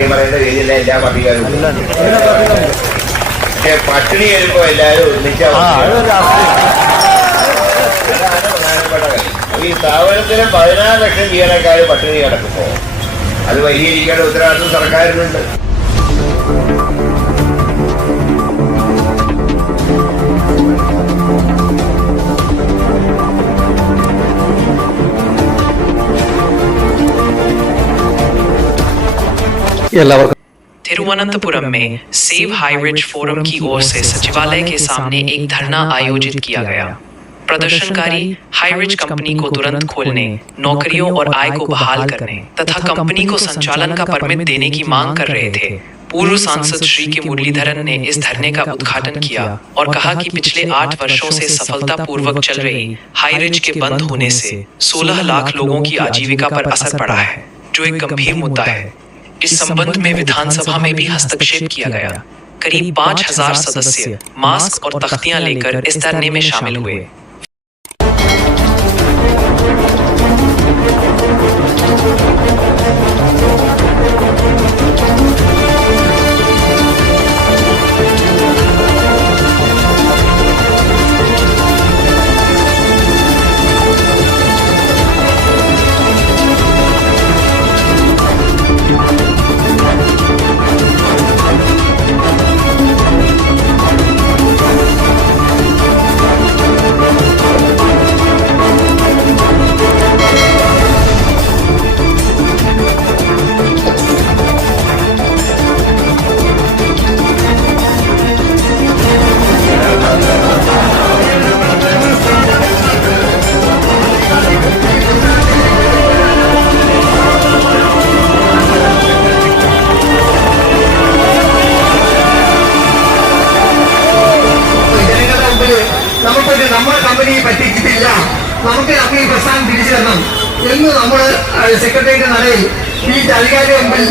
പറയുന്ന രീതിയില്ല എല്ലാ പട്ടികാരും. പക്ഷെ പട്ടിണി വരുമ്പോ എല്ലാവരും ഒന്നിച്ചാ പ്രധാനപ്പെട്ട കാര്യം. ഈ സ്ഥാപനത്തിന് 16 ലക്ഷം ജീവനക്കാർ പട്ടിണി കിടക്കുമ്പോ അത് പരിഹരിക്കേണ്ട ഉത്തരവാദിത്വം സർക്കാരിനുണ്ട്. तिरुवनंतपुरम में सेव हाई रिच फोरम की ओर से सचिवालय के सामने एक धरना आयोजित किया गया। प्रदर्शनकारी हाई रिच कंपनी को तुरंत खोलने, नौकरियों और आय को बहाल करने तथा कंपनी को संचालन का परमिट देने की मांग कर रहे थे। पूर्व सांसद श्री के मुरलीधरन ने इस धरने का उद्घाटन किया और कहा कि पिछले 8 वर्षों से सफलतापूर्वक चल रही हाई रिच के बंद होने से 16 लाख लोगों की आजीविका पर असर पड़ा है, जो एक गंभीर मुद्दा है। इस संबंध में विधानसभा में भी हस्तक्षेप किया गया। करीब 5000 सदस्य मास्क और तख्तियां लेकर इस धरने में शामिल हुए। നമ്മുടെ കമ്പനിയെ പറ്റിച്ചിട്ടില്ല, നമുക്ക് ഈ പ്രസ്ഥാനം തിരിച്ചു തരണം എന്ന് നമ്മൾ സെക്രട്ടേറിയറ്റ് നടയിൽ ഈ അധികാരിയുടെ മുമ്പിൽ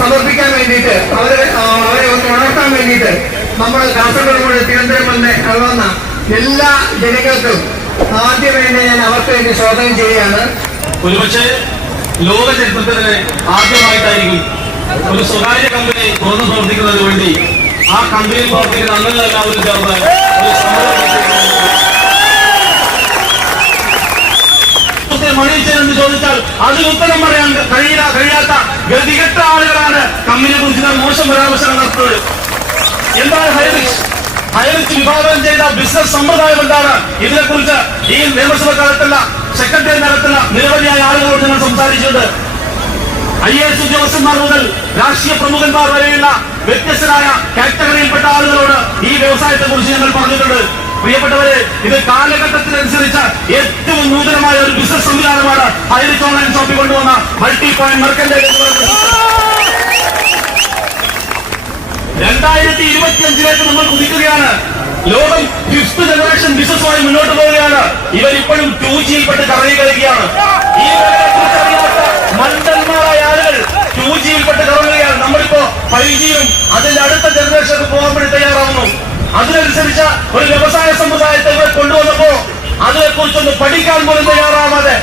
സമർപ്പിക്കാൻ വേണ്ടിയിട്ട് അവരെ ഒന്ന് ഉണർത്താൻ വേണ്ടിയിട്ട് നമ്മൾ കാസർഗോഡ് തിരുവനന്തപുരം വന്ന് കഴിയുന്ന എല്ലാ ജനങ്ങൾക്കും ആദ്യമേ ഞാൻ അവർക്ക് വേണ്ടി സ്വാഗതം ചെയ്യുകയാണ്. ഒരുപക്ഷെ ലോക ചരിത്രത്തിന് ആദ്യമായിട്ടായിരിക്കും ഒരു സ്വകാര്യ കമ്പനി തുറന്നു പ്രവർത്തിക്കുന്നതിന് വേണ്ടി ആ കമ്പനിയിൽ പ്രവർത്തിക്കുന്ന അംഗങ്ങളെല്ലാവരും ചേർന്ന് മണിയിച്ചെന്ന് ചോദിച്ചാൽ അതിന് ഉത്തരം പറയാൻ കഴിയാത്ത ഗതികെട്ട ആളുകളാണ് കമ്പനിയെ കുറിച്ച് മോശം പരാമർശനം നടത്തുന്നത്. എന്താണ് ഹൈറിച്ച് വിഭാവനം ചെയ്ത ബിസിനസ് സമ്പ്രദായം എന്താണ്? ഇതിനെക്കുറിച്ച് ഈ നിയമസഭ കാലത്തുള്ള സെക്രട്ടറി നടത്തുന്ന നിരവധിയായ ആളുകളോട് ഞങ്ങൾ സംസാരിച്ചിട്ടുണ്ട്. IAS ഉദ്യോഗസ്ഥന്മാർ മുതൽ രാഷ്ട്രീയ പ്രമുഖന്മാർ വരെയുള്ള വ്യത്യസ്തരായ കാറ്റഗറിയിൽപ്പെട്ട ആളുകളോട് ഈ വ്യവസായത്തെ കുറിച്ച് ഞങ്ങൾ പറഞ്ഞിട്ടുണ്ട്. പ്രിയപ്പെട്ടവരെ, ഇത് കാലഘട്ടത്തിനനുസരിച്ച് ഏറ്റവും നൂതനമായ ഒരു ബിസിനസ് സംവിധാനമാണ് ഹൈറിച്ച് ഓൺലൈൻ ഷോപ്പിൽ കൊണ്ടുവന്ന മൾട്ടി പോയിന്റ് മെർക്കന്റൈൽ. 2025 നമ്മൾ കുതിക്കുകയാണ്. ലോകം 5th ജനറേഷൻ ബിസിനസ്സുമായി മുന്നോട്ട് പോവുകയാണ്. ഇവരിപ്പോഴും 2Gയിൽപ്പെട്ട് കറങ്ങി കളിക്കുകയാണ്. ഈ മണ്ടന്മാരായ ആളുകൾ 2Gയിൽപ്പെട്ട് കറങ്ങുകയാണ്. നമ്മളിപ്പോ 5Gയും അതിന്റെ അടുത്ത ജനറേഷനിൽ പോകാൻ വേണ്ടി തയ്യാറാവുന്നു. അതിനനുസരിച്ച് ഒരു വ്യവസായ സമുദായത്തെ ഇവർ കൊണ്ടുവന്നപ്പോ അതിനെക്കുറിച്ചൊന്ന് പഠിക്കാൻ പോലും തയ്യാറാവാതെ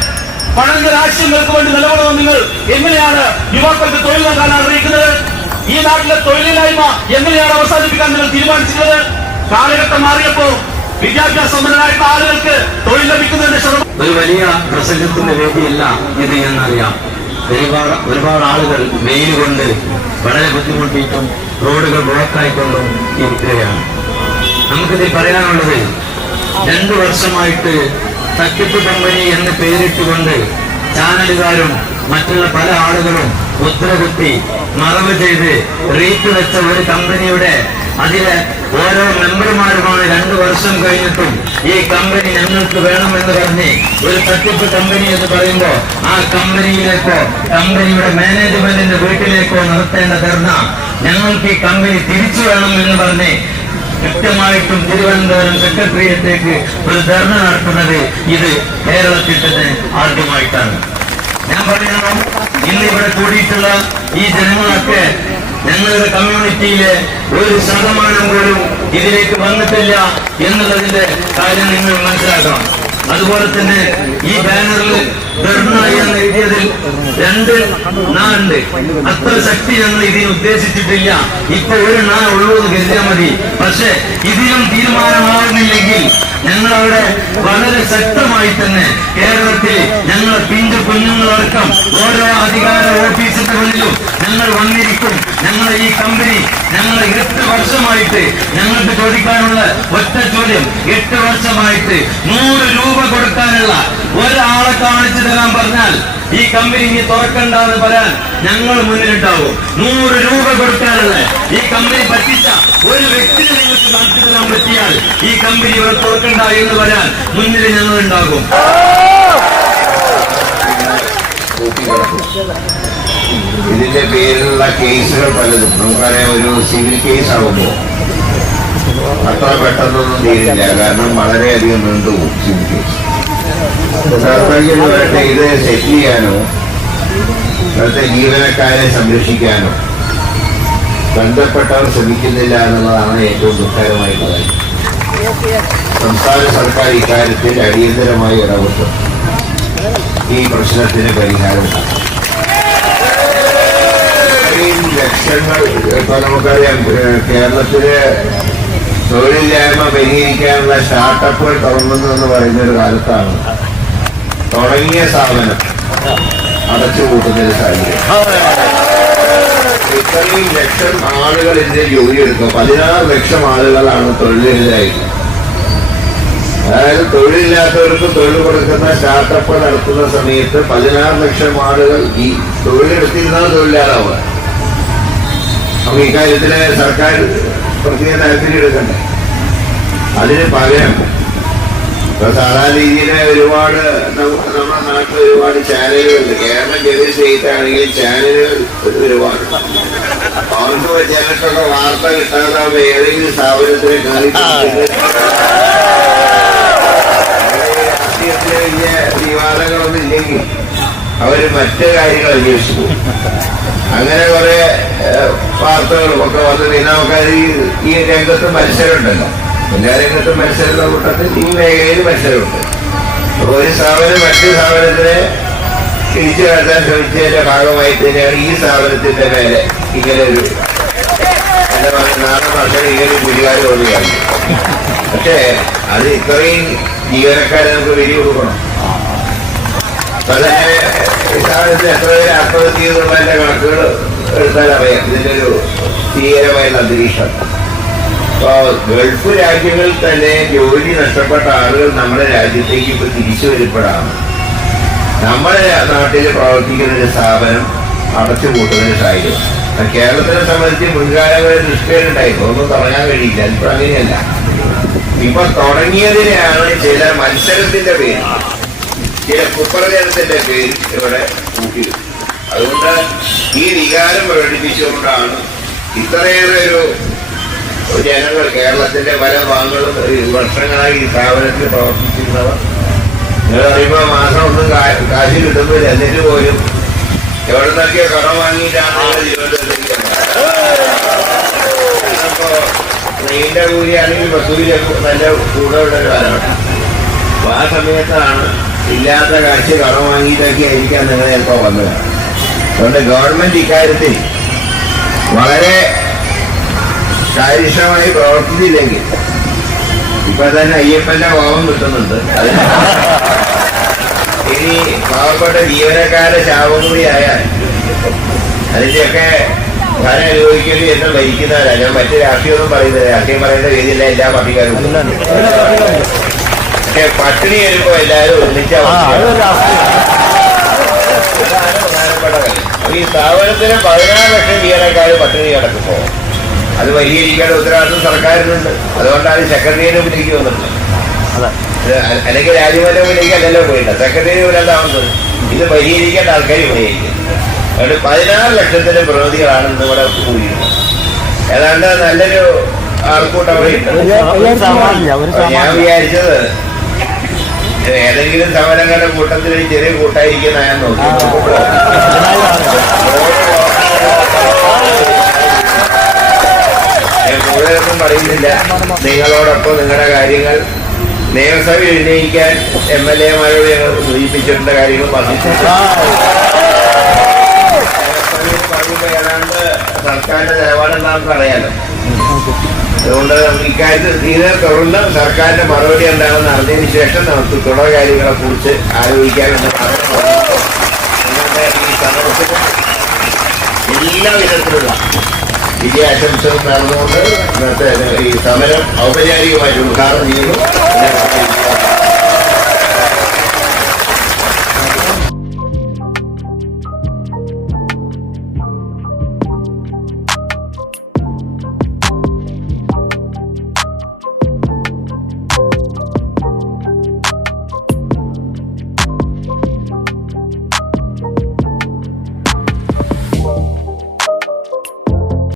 പണങ്ങൾ ആശയങ്ങൾക്ക് വേണ്ടി നിലകൊള്ളുന്ന നിങ്ങൾ എങ്ങനെയാണ് യുവാക്കൾക്ക് തൊഴിൽ നൽകാൻ ആഗ്രഹിക്കുന്നത്? ഈ നാട്ടിലെ തൊഴിലില്ലായ്മ എങ്ങനെയാണ് അവസാനിപ്പിക്കാൻ നിങ്ങൾ തീരുമാനിച്ചിട്ടുള്ളത്? കാലഘട്ടം മാറിയപ്പോ വിദ്യാഭ്യാസ സമ്പന്നരായിട്ടുള്ള ആളുകൾക്ക് തൊഴിൽ ലഭിക്കുന്നതിന്റെ ശ്രമം ഒരു വലിയ പ്രസംഗത്തിന്റെ വേദിയല്ല ഇത് എന്നറിയാം. ഒരുപാട് ആളുകൾ വെയിൽ കൊണ്ട് വളരെ ബുദ്ധിമുട്ടിയിട്ടും റോഡുകൾ ബ്ലോക്കായിക്കൊണ്ടും ഇരിക്കുകയാണ്. നമുക്കിതിൽ പറയാനുള്ളത് 2 വർഷമായിട്ട് തട്ടിപ്പ് കമ്പനി എന്ന് പേരിട്ടുകൊണ്ട് ചാനലുകാരും മറ്റുള്ള പല ആളുകളും മുദ്രകുത്തി മറവ് ചെയ്ത് റീറ്റ് വെച്ച ഒരു കമ്പനിയുടെ അതിലെ ഓരോ മെമ്പർമാരുമാണ് 2 വർഷം കഴിഞ്ഞിട്ടും ഈ കമ്പനി ഞങ്ങൾക്ക് വേണമെന്ന് പറഞ്ഞ് ഒരു തട്ടിപ്പ് കമ്പനി എന്ന് പറയുമ്പോൾ ആ കമ്പനിയിലേക്കോ കമ്പനിയുടെ മാനേജ്മെന്റിന്റെ വീട്ടിലേക്കോ നടത്തേണ്ട ധർണ ഞങ്ങൾക്ക് ഈ കമ്പനി തിരിച്ചു വേണം എന്ന് പറഞ്ഞ് കൃത്യമായിട്ടും തിരുവനന്തപുരം സെക്രട്ടേറിയറ്റിലേക്ക് ഒരു ധർണ നടത്തുന്നത് ഇത് കേരളത്തിൽ തന്നെ ആദ്യമായിട്ടാണ്. ഞാൻ പറയുന്നു, ഇന്ന് ഇവിടെ കൂടിയിട്ടുള്ള ഈ ജനങ്ങളൊക്കെ ഞങ്ങളുടെ കമ്മ്യൂണിറ്റിയിലെ 1% പോലും ഇതിലേക്ക് വന്നിട്ടില്ല എന്നുള്ളതിന്റെ കാര്യം നിങ്ങൾ മനസ്സിലാക്കണം. അതുപോലെ തന്നെ ഈ ബാനറിൽ ധർണ എന്ന് എഴുതിയതിൽ 2 ണ ഉണ്ട്. അത്ര ശക്തി ഞങ്ങൾ ഇതിന് ഉദ്ദേശിച്ചിട്ടില്ല. ഇപ്പൊ ഒരു ണ ഉള്ളൂ എന്ന് കരുതിയാൽ മതി. പക്ഷെ ഇതിനും തീരുമാനമാകുന്നില്ലെങ്കിൽ ഞങ്ങളവിടെ വളരെ ശക്തമായി തന്നെ കേരളത്തിൽ ഞങ്ങളെ പിഞ്ചു കുഞ്ഞുങ്ങളടക്കം ഓരോ അധികാര ഓഫീസിന്റെ മുന്നിലും ഞങ്ങൾ വന്നിരിക്കും. ഞങ്ങളെ ഈ കമ്പനി ഞങ്ങൾ 8 വർഷമായിട്ട് ഞങ്ങൾക്ക് ചോദിക്കാനുള്ള ഒറ്റ ചോദ്യം, 8 വർഷമായിട്ട് 100 രൂപ കൊടുക്കാനുള്ള ഒരാളെ കാണിച്ചു തരാൻ പറഞ്ഞാൽ ഈ കമ്പനി ഇനി തുറക്കണ്ടെന്ന് പറയാൻ ഞങ്ങൾ മുന്നിലുണ്ടാവും. 100 രൂപ കൊടുക്കാനുള്ള ഈ കമ്പനി പറ്റിച്ച ഒരു വ്യക്തിയെ നിങ്ങൾക്ക് കാണിച്ചു തരാൻ പറ്റിയാൽ ഈ കമ്പനി ഇവിടെ തുറക്കണ്ട എന്ന് പറയാൻ മുന്നിൽ ഞങ്ങൾ ഉണ്ടാകും. ഇതിന്റെ പേരിലുള്ള കേസുകൾ പലതും നമുക്കറിയാം. ഒരു സിവിൽ കേസ് ആകുമ്പോൾ അത്ര പെട്ടെന്നൊന്നും തീരില്ല, കാരണം വളരെയധികം നീണ്ടുപോകും സിവിൽ കേസ്. സർക്കാരിന്റെ ഇത് സെറ്റിൽ ചെയ്യാനോ ഇവിടുത്തെ ജീവനക്കാരെ സംരക്ഷിക്കാനോ ബന്ധപ്പെട്ടവർ ശ്രമിക്കുന്നില്ല എന്നുള്ളതാണ് ഏറ്റവും ദുഃഖകരമായ കാര്യം. സംസ്ഥാന സർക്കാർ ഇക്കാര്യത്തിൽ അടിയന്തരമായി ഇടപെട്ട് ഈ പ്രശ്നത്തിന് പരിഹാരം ലക്ഷങ്ങൾ. ഇപ്പൊ നമുക്കറിയാം, കേരളത്തില് തൊഴിലില്ലായ്മ പരിഹരിക്കാനുള്ള സ്റ്റാർട്ടപ്പുകൾ തുടങ്ങുന്നതെന്ന് പറയുന്ന ഒരു കാലത്താണ് തുടങ്ങിയ സ്ഥാപനം അടച്ചുപൂട്ടുന്നൊരു സാഹചര്യം. ഇത്രയും ലക്ഷം ആളുകൾ ഇതിന്റെ ജോലി എടുക്കും. 16 ലക്ഷം ആളുകളാണ് തൊഴിലില്ലായിരിക്കും. അതായത് തൊഴിലില്ലാത്തവർക്ക് തൊഴിൽ കൊടുക്കുന്ന സ്റ്റാർട്ടപ്പ് നടത്തുന്ന സമയത്ത് 16 ലക്ഷം ആളുകൾ ഈ തൊഴിലെടുത്തിരുന്നാൽ തൊഴിലാളാവുക. അപ്പൊ ഇക്കാര്യത്തില് സർക്കാർ പ്രത്യേക താല്പര്യം എടുക്കണ്ടേ? അതിന് പകരം ഇപ്പൊ സാധാരണ രീതിയിൽ ഒരുപാട് നമ്മുടെ നാട്ടിൽ ഒരുപാട് ചാനലുകളുണ്ട്. കേരളം ചെറിയ സ്റ്റേറ്റ് ആണെങ്കിൽ ചാനലുകൾ ഒരുപാട്. അവർക്ക് ജനക്കൊക്കെ വാർത്ത കിട്ടാതാവുമ്പോ ഏതെങ്കിലും സ്ഥാപനത്തിനെ രാഷ്ട്രീയത്തിലെ വലിയ വിവാദങ്ങളൊന്നും ഇല്ലെങ്കിൽ അവര് മറ്റു കാര്യങ്ങൾ അന്വേഷിച്ചു പോകും. അങ്ങനെ കുറെ വാർത്തകളും ഒക്കെ വന്ന് പിന്നെ നമുക്കത് ഈ രംഗത്ത് മത്സരമുണ്ടല്ലോ. എല്ലാ രംഗത്തും മത്സരമുള്ള കൂട്ടത്തിൽ ഈ മേഖലയിൽ മത്സരമുണ്ട്. അപ്പൊ ഒരു സ്ഥാപനം മറ്റു സ്ഥാപനത്തിനെ തിരിച്ചു കാട്ടാൻ ശ്രമിച്ചതിന്റെ ഭാഗമായി തന്നെയാണ് ഈ സ്ഥാപനത്തിന്റെ മേലെ ഇങ്ങനെ ഒരു എന്താ പറയുക, നാളെ മാസം ഇങ്ങനെ ഒരു പുലികാരം ഓടുകയാണ്. പക്ഷേ അത് ഇത്രയും ജീവനക്കാരെ നമുക്ക് വിരി കൊടുക്കണം. അപ്പൊ തന്നെ ഈ സ്ഥാപനത്തിൽ എത്ര പേര് ആത്മഹത്യ ചെയ്തുള്ളതിന്റെ കണക്കുകൾ എടുത്താൽ അറിയാം ഇതിന്റെ ഒരു ഭീകരമായുള്ള അന്തരീക്ഷം. അപ്പൊ ഗൾഫ് രാജ്യങ്ങളിൽ തന്നെ ജോലി നഷ്ടപ്പെട്ട ആളുകൾ നമ്മുടെ രാജ്യത്തേക്ക് ഇപ്പൊ തിരിച്ചു വരുമ്പോഴാണ് നമ്മുടെ നാട്ടിൽ പ്രവർത്തിക്കുന്ന ഒരു സ്ഥാപനം അടച്ചുപൂട്ടുന്നതിന് സാഹചര്യം. കേരളത്തിനെ സംബന്ധിച്ച് മുൻകാലങ്ങളിൽ ദൃഷ്ടിയുണ്ടായിരുന്നു, ഒന്നും തുടങ്ങാൻ കഴിയില്ല. ഇപ്പൊ അങ്ങനെയല്ല. ഇപ്പൊ തുടങ്ങിയതിനെയാണ് ചില മത്സരത്തിന്റെ പേര്, ചില കുപ്രചരണത്തിന്റെ പേര് ഇവിടെ കൂട്ടിയത്. അതുകൊണ്ട് ഈ വികാരം പ്രകടിപ്പിച്ചുകൊണ്ടാണ് ഇത്രയേറെ ഒരു ജനങ്ങൾ കേരളത്തിന്റെ പല ഭാഗങ്ങളും വർഷങ്ങളായി ഈ സ്ഥാപനത്തിൽ പ്രവർത്തിച്ചിരുന്നവർ നിങ്ങൾ പറയുമ്പോ മാസം ഒന്നും കാശ് കിട്ടുന്നില്ല, എന്നിട്ട് പോലും എവിടെ നിന്നൊക്കെ കടം വാങ്ങിയിട്ടാണ് തിരുവനന്തപുരത്തേക്ക് ഇപ്പോ നീണ്ട കൂലിയാണെങ്കിൽ വസൂലിയൊക്കെ നല്ല കൂടുതലുള്ള ഒരു കാലഘട്ടം. അപ്പൊ ആ സമയത്താണ് ഇല്ലാത്ത കാശ് കടം വാങ്ങിയിട്ടൊക്കെ ആയിരിക്കാൻ നിങ്ങൾ ചിലപ്പോ വന്നത്. അതുകൊണ്ട് ഗവൺമെന്റ് ഇക്കാര്യത്തിൽ വളരെ കാര്യക്ഷമമായി പ്രവർത്തിച്ചില്ലെങ്കിൽ ഇപ്പൊ തന്നെ അയ്യപ്പന്റെ കോപം കിട്ടുന്നുണ്ട്. ഇനി പാവപ്പെട്ട ജീവനക്കാരുടെ ശാപം കൂടി ആയാൽ അതിന്റെയൊക്കെ ഫലം അനുഭവിക്കേണ്ടി എന്നെ ഭരിക്കുന്നവരാ. ഞാൻ മറ്റു രാഷ്ട്രീയമൊന്നും പറയുന്നത്, രാഷ്ട്രീയം പറയുന്ന രീതിയില്ല എല്ലാ പാർട്ടിക്കാരും. പക്ഷെ പട്ടിണി വരുമ്പോ എല്ലാവരും ഒന്നിച്ചാ പ്രധാനപ്പെട്ട കാര്യം. അപ്പൊ ഈ സ്ഥാപനത്തിന് 16 ലക്ഷം ജീവനക്കാർ പട്ടിണി കിടക്കുമ്പോ അത് പരിഹരിക്കേണ്ട ഉത്തരവാദിത്വം സർക്കാരിനുണ്ട്. അതുകൊണ്ടാണ് സെക്രട്ടറിയുടെ മുന്നിലേക്ക് വന്നിട്ടുള്ളത്. അല്ലെങ്കിൽ രാജ്യമന്റെ മുന്നിലേക്ക് അല്ലല്ലോ പോയില്ല, സെക്രട്ടറി വരണ്ടാവുന്നത്. ഇത് പരിഹരിക്കേണ്ട ആൾക്കാർ ഇവിടെയായിരിക്കും. അതുകൊണ്ട് 16 ലക്ഷത്തിന്റെ പ്രതിനിധികളാണ് ഇന്ന് ഇവിടെ കൂടിയിരുന്നത്. ഏതാണ്ട് നല്ലൊരു ആൾക്കൂട്ടം അവിടെ ഉണ്ട്. ഞാൻ വിചാരിച്ചത് ഏതെങ്കിലും സമരങ്ങളുടെ കൂട്ടത്തിൽ ചെറിയ കൂട്ടായിരിക്കുന്ന ഞാൻ നോക്കി. മുഴുവനൊന്നും പറയുന്നില്ല. നിങ്ങളോടൊപ്പം നിങ്ങളുടെ കാര്യങ്ങൾ നിയമസഭ എഴുന്നേൽക്കാൻ MLA-മാരോട് ഞങ്ങൾ സൂചിപ്പിച്ചിട്ടുള്ള കാര്യങ്ങൾ പറഞ്ഞിട്ടുണ്ട്. നിയമസഭയിൽ പറയുമ്പോൾ ഏതാണ്ട് സർക്കാരിന്റെ നിലപാടെന്താണെന്ന് അറിയാലോ. അതുകൊണ്ട് ഇക്കാര്യത്തിൽ ഇതിനെ തുടർന്ന് സർക്കാരിന്റെ മറുപടി എന്താണെന്ന് അറിഞ്ഞതിന് ശേഷം നമുക്ക് തുടർ കാര്യങ്ങളെ കുറിച്ച് ആലോചിക്കാമെന്ന് നിങ്ങളുടെ ഈ സമരത്തിന് എല്ലാ വിധത്തിലുള്ള വിജയാശംസകൾ നേർന്നുകൊണ്ട് ഇന്നത്തെ ഈ സമരം ഔപചാരികമായിട്ട് ഉദ്ഘാടനം ചെയ്യുന്നു.